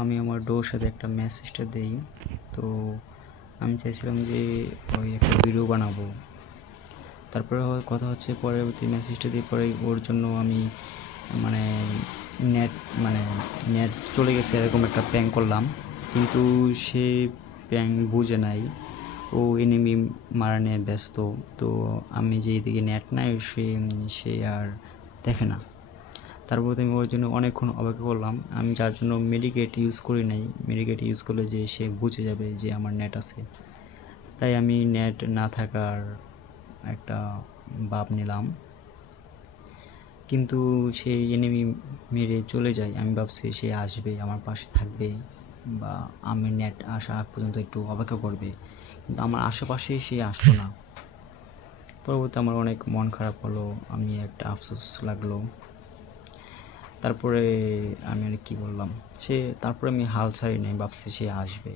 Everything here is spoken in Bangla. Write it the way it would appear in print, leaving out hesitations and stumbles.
আমি আমার ডোর সাথে একটা মেসেজটা দেই। তো আমি চাইছিলাম যে ওই একটা ভিডিও বানাবো। তারপরে কথা হচ্ছে পরবর্তী মেসেজটা দিয়ে পরে ওর জন্য আমি মানে নেট মানে নেট চলে গেছে এরকম একটা প্র্যাঙ্ক করলাম, কিন্তু সে প্র্যাঙ্ক বুঝে নাই। ও এনিমি মারা নিয়ে ব্যস্ত। তো আমি যে এদিকে নেট নাই সে আর দেখে না। তারপর আমি ওর জন্য অনেকক্ষণ অপেক্ষা করলাম, আমি যার জন্য মেডিকেট ইউজ করি নাই। মেডিকেট ইউজ করলে যে সে বুঝে যাবে যে আমার নেট আছে, তাই আমি নেট না থাকার একটা ভাব নিলাম। কিন্তু সে এনিমি মেরে চলে যায়। আমি ভাবছি সে আসবে, আমার পাশে থাকবে, বা আমি নেট আসা আগ পর্যন্ত একটু অপেক্ষা করবে, কিন্তু আমার আশেপাশে সে আসলো না। পরবর্তী আমার অনেক মন খারাপ হলো, আমি একটা আফসোস লাগলো। তারপরে আমি আর কি বললাম, তারপরে আমি হাল ছাড়ি নাই, ভাবছি সে আসবে।